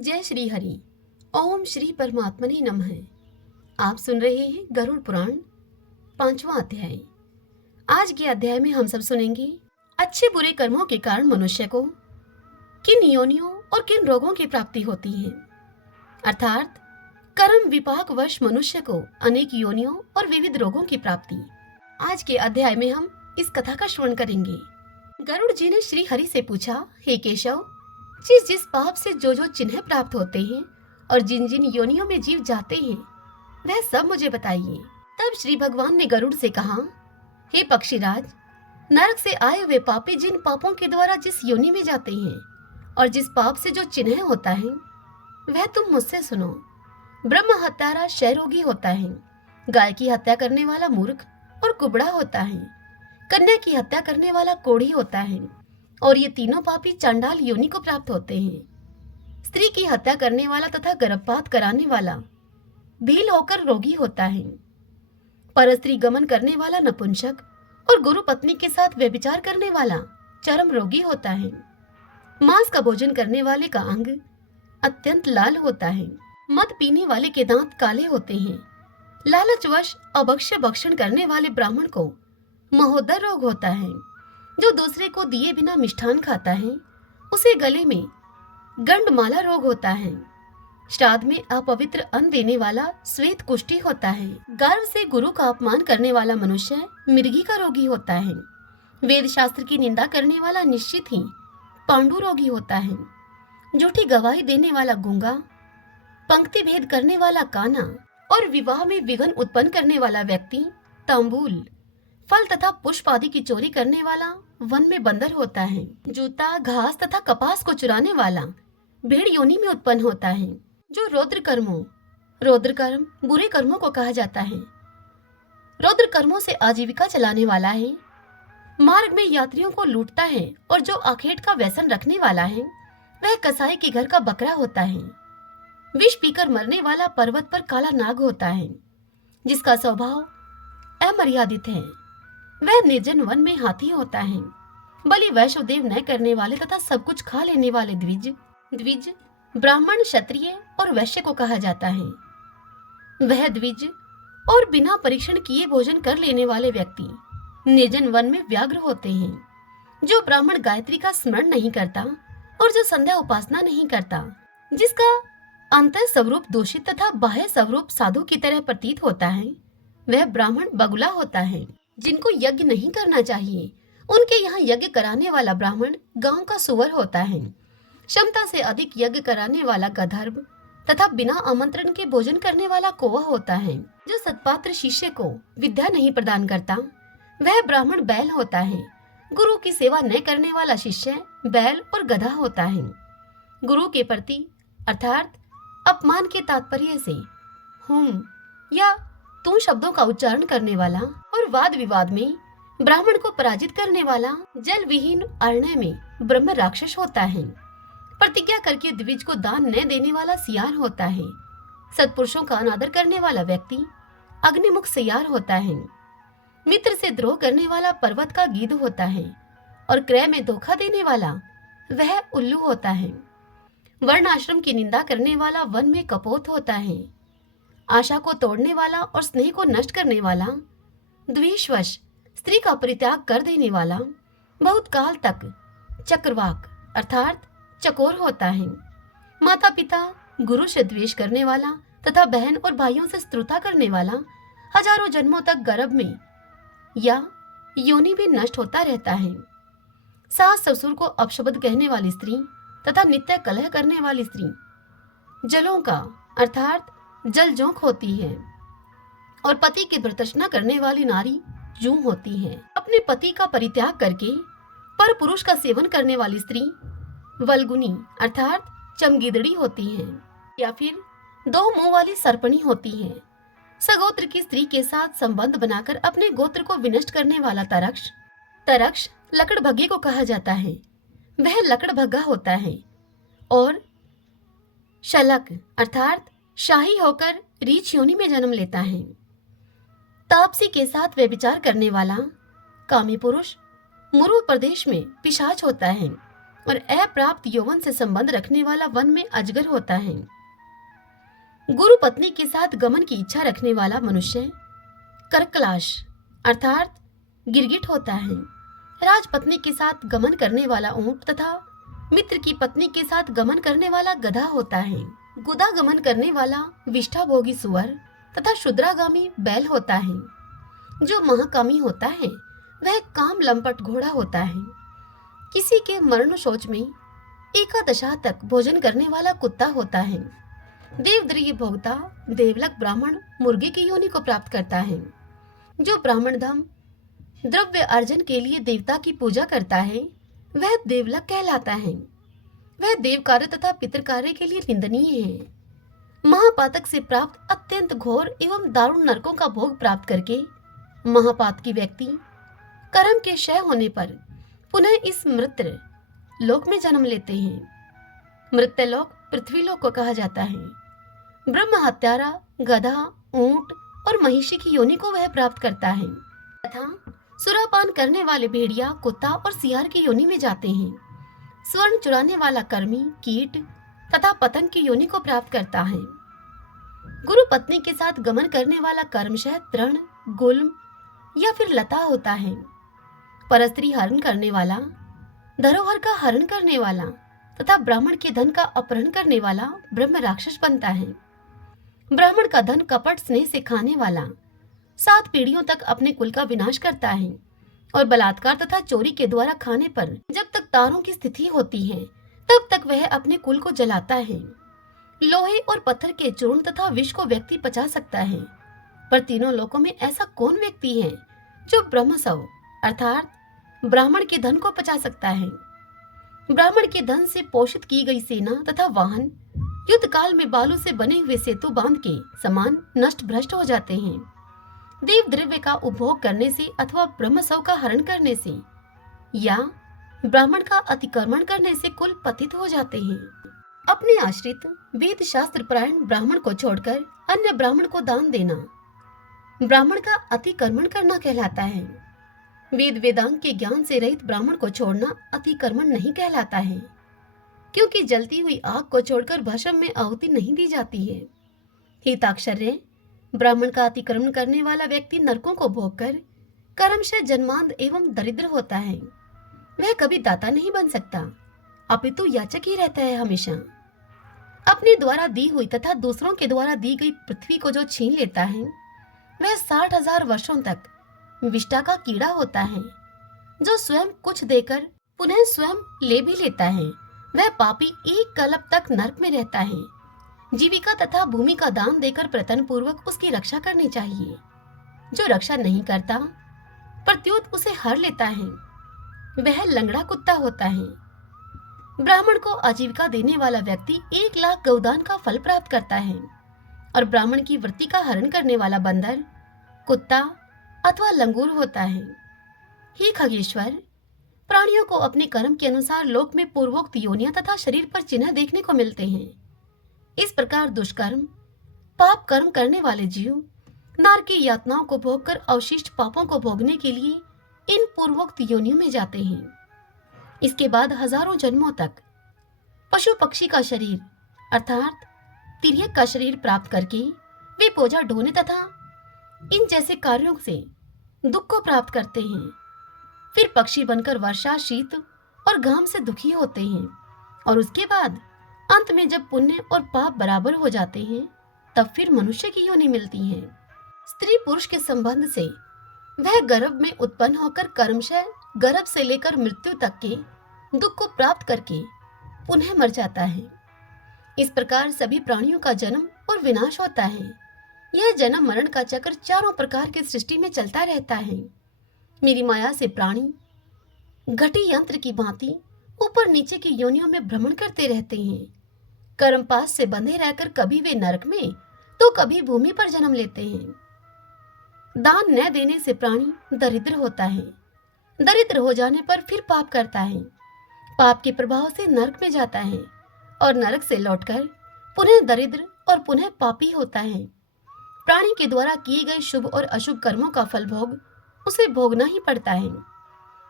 जय श्री हरि। ओम श्री परमात्मने नमः। आप सुन रहे हैं गरुड़ पुराण 5वां अध्याय। आज के अध्याय में हम सब सुनेंगे अच्छे बुरे कर्मों के कारण मनुष्य को किन योनियों और किन रोगों की प्राप्ति होती है। अर्थात कर्म विपाक वश मनुष्य को अनेक योनियों और विविध रोगों की प्राप्ति। आज के अध्याय में हम इस कथा का श्रवण करेंगे। गरुड़ जी ने श्री हरि से पूछा, हे केशव, जिस जिस पाप से जो जो चिन्ह प्राप्त होते हैं और जिन जिन योनियों में जीव जाते हैं वह सब मुझे बताइए। तब श्री भगवान ने गरुड़ से कहा, हे पक्षीराज, नरक से आए हुए पापी जिन पापों के द्वारा जिस योनि में जाते हैं और जिस पाप से जो चिन्ह होता है वह तुम मुझसे सुनो। ब्रह्म हत्यारा क्षयरोगी होता है, गाय की हत्या करने वाला मूर्ख और कुबड़ा होता है, कन्या की हत्या करने वाला कोढ़ी होता है और ये तीनों पापी चांडाल योनि को प्राप्त होते हैं। स्त्री की हत्या करने वाला तथा गर्भपात कराने वाला भील होकर रोगी होता है, परस्त्री गमन करने वाला नपुंसक और गुरु पत्नी के साथ व्यभिचार करने वाला चरम रोगी होता है। मांस का भोजन करने वाले का अंग अत्यंत लाल होता है, मद पीने वाले के दांत काले होते हैं, लालचवश अभक्ष्य भक्षण करने वाले ब्राह्मण को महोदर रोग होता है, जो दूसरे को दिए बिना मिष्ठान खाता है उसे गले में गंडमाला रोग होता है, श्राद्ध में अपवित्र अन्न देने वाला श्वेत कुष्ठी होता है, गर्व से गुरु का अपमान करने वाला मनुष्य मिर्गी का रोगी होता है, वेद शास्त्र की निंदा करने वाला निश्चित ही पांडु रोगी होता है, झूठी गवाही देने वाला गूंगा, पंक्ति भेद करने वाला काना और विवाह में विघ्न उत्पन्न करने वाला व्यक्ति तांबूल, फल तथा पुष्प आदि की चोरी करने वाला वन में बंदर होता है, जूता, घास तथा कपास को चुराने वाला भेड़ योनि में उत्पन्न होता है, जो रौद्र कर्म बुरे कर्मों को कहा जाता है, रौद्र कर्मों से आजीविका चलाने वाला है, मार्ग में यात्रियों को लूटता है और जो आखेट का व्यसन रखने वाला है वह कसाई के घर का बकरा होता है, विष पीकर मरने वाला पर्वत पर काला नाग होता है, जिसका स्वभाव अमर्यादित है, वह निर्जन वन में हाथी होता है, बलि वैष्णवदेव न करने वाले तथा सब कुछ खा लेने वाले द्विज ब्राह्मण, क्षत्रिय और वैश्य को कहा जाता है। वह द्विज और बिना परीक्षण किए भोजन कर लेने वाले व्यक्ति निर्जन वन में व्याघ्र होते हैं, जो ब्राह्मण गायत्री का स्मरण नहीं करता और जो संध्या उपासना नहीं करता, जिसका अंतर स्वरूप दूषित तथा बाह्य स्वरूप साधु की तरह प्रतीत होता है, वह ब्राह्मण बगुला होता है। जिनको यज्ञ नहीं करना चाहिए उनके यहाँ यज्ञ कराने वाला ब्राह्मण गांव का सुअर होता है, क्षमता से अधिक यज्ञ कराने वाला गधर्व तथा बिना आमंत्रण के भोजन करने वाला कौवा होता है, जो सत्पात्र शिष्य को विद्या नहीं प्रदान करता वह ब्राह्मण बैल होता है, गुरु की सेवा न करने वाला शिष्य बैल और गधा होता है, गुरु के प्रति अर्थात अपमान के तात्पर्य से हुम या तू शब्दों का उच्चारण करने वाला और वाद विवाद में ब्राह्मण को पराजित करने वाला जल विहीन अरण्य में ब्रह्म राक्षस होता है, प्रतिज्ञा करके द्विज को दान न देने वाला सियार होता है, सत्पुरुषों का अनादर करने वाला व्यक्ति अग्निमुख सियार होता है, मित्र से द्रोह करने वाला पर्वत का गीध होता है और क्रय में धोखा देने वाला वह उल्लू होता है, वर्ण आश्रम की निंदा करने वाला वन में कपोत होता है, आशा को तोड़ने वाला और स्नेह को नष्ट करने वाला, द्वेषवश स्त्री का परित्याग कर देने वाला बहुत काल तक चक्रवाक अर्थात चकोर होता है, माता पिता गुरु से द्वेष करने वाला तथा बहन और भाइयों से शत्रुता करने वाला, हजारों जन्मों तक गर्भ में या योनि में नष्ट होता रहता है, सास ससुर को अपशब्द कहने वाली स्त्री तथा नित्य कलह करने वाली स्त्री, जलों का अर्थात जल जोंक होती है और पति की प्रतर्शना करने वाली नारी जूं होती है, अपने पति का परित्याग करके पर पुरुष का सेवन करने वाली स्त्री वल्गुनी अर्थात चमगिदड़ी होती है, या फिर दो मुंह वाली सर्पणी होती है, सगोत्र की स्त्री के साथ संबंध बनाकर अपने गोत्र को विनष्ट करने वाला तरक्ष लकड़भग्गे को कहा जाता है, वह लकड़भग्गा होता है, और शलक अर्थात शाही होकर रीछ योनि में जन्म लेता है, तापसी के साथ व्यभिचार करने वाला कामी पुरुष मुरु प्रदेश में पिशाच होता है, और अप्राप्त यौवन से संबंध रखने वाला वन में अजगर होता है। गुरु पत्नी के साथ गमन की इच्छा रखने वाला मनुष्य कर्कलाश अर्थात गिरगिट होता है। राजपत्नी के साथ गमन करने वाला ऊंट तथा मित्र की पत्नी के साथ गमन करने वाला गधा होता है। गुदा गमन करने वाला विष्ठाभोगी सुअर तथा शुद्रागामी बैल होता है। जो महाकामी होता है वह काम लंपट घोड़ा होता है। किसी के मरण शौच में एकादशा तक भोजन करने वाला कुत्ता होता है। देवद्रीय भोक्ता देवलक ब्राह्मण मुर्गे की योनि को प्राप्त करता है। जो ब्राह्मण धम द्रव्य अर्जन के लिए देवता की पूजा करता है वह देवलक कहलाता है। वह देव कार्य तथा पितृ कार्य के लिए निंदनीय है। महापातक से प्राप्त अत्यंत घोर एवं दारुण नरकों का भोग प्राप्त करके महापात की व्यक्ति कर्म के क्षय होने पर पुनः इस मृत्य लोक में जन्म लेते हैं। मृत्यलोक पृथ्वीलोक को कहा जाता है। ब्रह्म हत्यारा गधा ऊंट और महिषी की योनि को वह प्राप्त करता है तथा सुरापान करने वाले भेड़िया कुत्ता और सियार की योनि में जाते हैं। स्वर्ण चुराने वाला कर्मी कीट तथा पतंग की योनि को प्राप्त करता है। गुरु पत्नी के साथ गमन करने वाला कर्मशः तृण गुल्म या फिर लता होता है। परस्त्री हरण करने वाला धरोहर का हरण करने वाला तथा ब्राह्मण के धन का अपहरण करने वाला ब्रह्म राक्षस बनता है। ब्राह्मण का धन कपट स्नेह से खाने वाला 7 पीढ़ियों तक अपने कुल का विनाश करता है और बलात्कार तथा चोरी के द्वारा खाने पर जब तक तारों की स्थिति होती है तब तक वह अपने कुल को जलाता है। लोहे और पत्थर के चूर्ण तथा विष को व्यक्ति पचा सकता है, पर तीनों लोकों में ऐसा कौन व्यक्ति है जो ब्रह्मसव अर्थात ब्राह्मण के धन को पचा सकता है। ब्राह्मण के धन से पोषित की गई सेना तथा वाहन युद्ध काल में बालू से बने हुए सेतु बांध के समान नष्ट भ्रष्ट हो जाते हैं। देव द्रव्य का उपभोग करने से अथवा ब्रह्मसव का हरण करने से या ब्राह्मण का अतिक्रमण करने से कुल पतित हो जाते हैं। अपने आश्रित वेद शास्त्र परायण ब्राह्मण को छोड़कर अन्य ब्राह्मण को दान देना ब्राह्मण का अतिक्रमण करना कहलाता है। वेद वेदांग के ज्ञान से रहित ब्राह्मण को छोड़ना अतिक्रमण नहीं कहलाता है, क्योंकि जलती हुई आग को छोड़कर भस्म में आहुति नहीं दी जाती है। हिताक्षर्य ब्राह्मण का अतिक्रमण करने वाला व्यक्ति नरकों को भोगकर कर्मशः जन्मांध एवं दरिद्र होता है। वह कभी दाता नहीं बन सकता, अपितु याचक ही रहता है हमेशा। अपने द्वारा दी हुई तथा दूसरों के द्वारा दी गई पृथ्वी को जो छीन लेता है वह 60,000 वर्षों तक विष्टा का कीड़ा होता है। जो स्वयं कुछ देकर पुनः स्वयं ले भी लेता है वह पापी एक कल्प तक नरक में रहता है। जीविका तथा भूमि का दान देकर प्रयत्न पूर्वक उसकी रक्षा करनी चाहिए। जो रक्षा नहीं करता प्रत्युत उसे हर लेता है वह लंगड़ा कुत्ता होता है। ब्राह्मण को आजीविका देने वाला व्यक्ति 1 लाख गौदान का फल प्राप्त करता है और ब्राह्मण की वृत्ति का हरण करने वाला बंदर कुत्ता अथवा लंगूर होता है। हे खगेश्वर, प्राणियों को अपने कर्म के अनुसार लोक में पूर्वोक्त योनियां तथा शरीर पर चिन्ह देखने को मिलते हैं। इस प्रकार दुष्कर्म पाप कर्म करने वाले जीव नरक की यातनाओं को भोगकर अवशिष्ट पापों को भोगने के लिए इन पूर्वोक्त योनियों में जाते हैं। इसके बाद हजारों जन्मों तक पशु पक्षी का शरीर अर्थात तिर्यक का शरीर प्राप्त करके वे बोझा ढोने तथा इन जैसे कार्यों से दुख को प्राप्त करते हैं। फिर पक्षी बनकर वर्षा शीत और घाम से दुखी होते हैं और उसके बाद अंत में जब पुण्य और पाप बराबर हो जाते हैं तब फिर मनुष्य की योनि मिलती है। स्त्री पुरुष के संबंध से वह गर्भ में उत्पन्न होकर कर्मशः गर्भ से लेकर मृत्यु तक के दुख को प्राप्त करके पुनः मर जाता है। इस प्रकार सभी प्राणियों का जन्म और विनाश होता है। यह जन्म मरण का चक्र चारों प्रकार की सृष्टि में चलता रहता है। मेरी माया से प्राणी घटी यंत्र की भांति ऊपर नीचे की योनियों में भ्रमण करते रहते हैं। कर्मपास से बंधे रहकर कभी वे नरक में तो कभी भूमि पर जन्म लेते हैं। दान न देने से प्राणी दरिद्र होता है। दरिद्र हो जाने पर फिर पाप करता है। पाप के प्रभाव से नरक में जाता है और नरक से लौटकर पुनः दरिद्र और पुनः पापी होता है। प्राणी के द्वारा किए गए शुभ और अशुभ कर्मों का फल भोग उसे भोगना ही पड़ता है।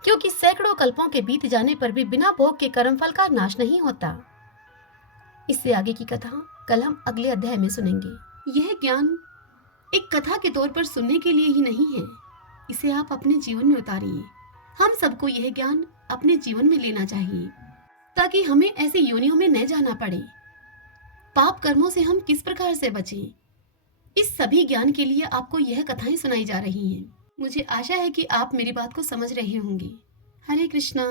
क्योंकि सैकड़ों कल्पों के बीत जाने पर भी बिना भोग के कर्मफल का नाश नहीं होता। इससे आगे की कथा कल हम अगले अध्याय में सुनेंगे। यह ज्ञान एक कथा के तौर पर सुनने के लिए ही नहीं है, इसे आप अपने जीवन में उतारिए। हम सबको यह ज्ञान अपने जीवन में लेना चाहिए ताकि हमें ऐसी योनियों में न जाना पड़े। पाप कर्मों से हम किस प्रकार से बचें, इस सभी ज्ञान के लिए आपको यह कथाएं सुनाई जा रही हैं। मुझे आशा है कि आप मेरी बात को समझ रहे होंगे। हरे कृष्णा।